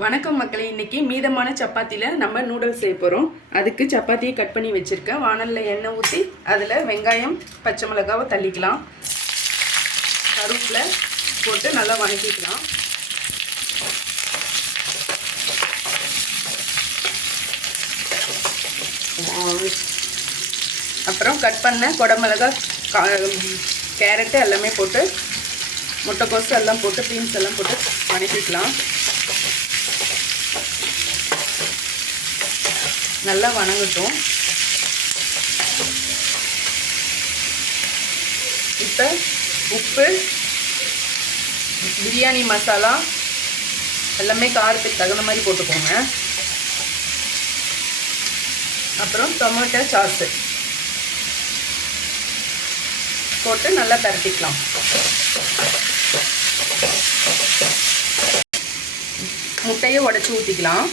வணக்கம் மக்களே, இன்னைக்கு மீதமான சப்பாத்தியில் நம்ம நூடுல்ஸ் செய்ய போகிறோம். அதுக்கு சப்பாத்தியை கட் பண்ணி வச்சுருக்கேன். வானலில் எண்ணெய் ஊற்றி அதில் வெங்காயம் பச்சை மிளகாவை தள்ளிக்கலாம். கருவேப்பிலை போட்டு நல்லா வதக்கிக்கலாம். அப்புறம் கட் பண்ண குடமிளகா, கேரட்டு எல்லாமே போட்டு, முட்டைக்கோசு எல்லாம் போட்டு, பீன்ஸ் எல்லாம் போட்டு வதக்கிக்கலாம். நல்லா வணங்கட்டும். இப்போ உப்பு, பிரியாணி மசாலா எல்லாமே காரத்துக்கு தகுந்த மாதிரி போட்டுக்கோங்க. அப்புறம் டொமேட்டோ சாஸு போட்டு நல்லா பரட்டிக்கலாம். முட்டையை உடைச்சி ஊற்றிக்கலாம்.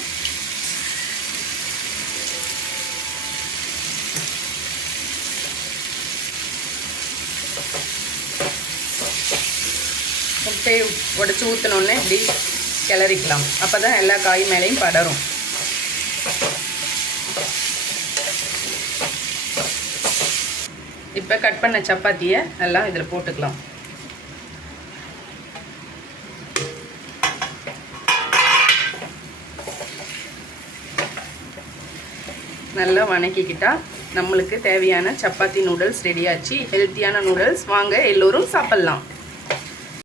முட்டையை உடைச்சி ஊற்றினோடனே இப்படி கிளறிக்கலாம். அப்போ தான் எல்லா காய் மேலேயும் படரும். இப்போ கட் பண்ண சப்பாத்தியை எல்லாம் இதில் போட்டுக்கலாம். நல்லா வணக்கிக்கிட்டா நம்மளுக்கு தேவையான சப்பாத்தி நூடுல்ஸ் ரெடியாச்சு. ஹெல்த்தியான நூடுல்ஸ். வாங்க எல்லோரும் சாப்பிட்லாம்.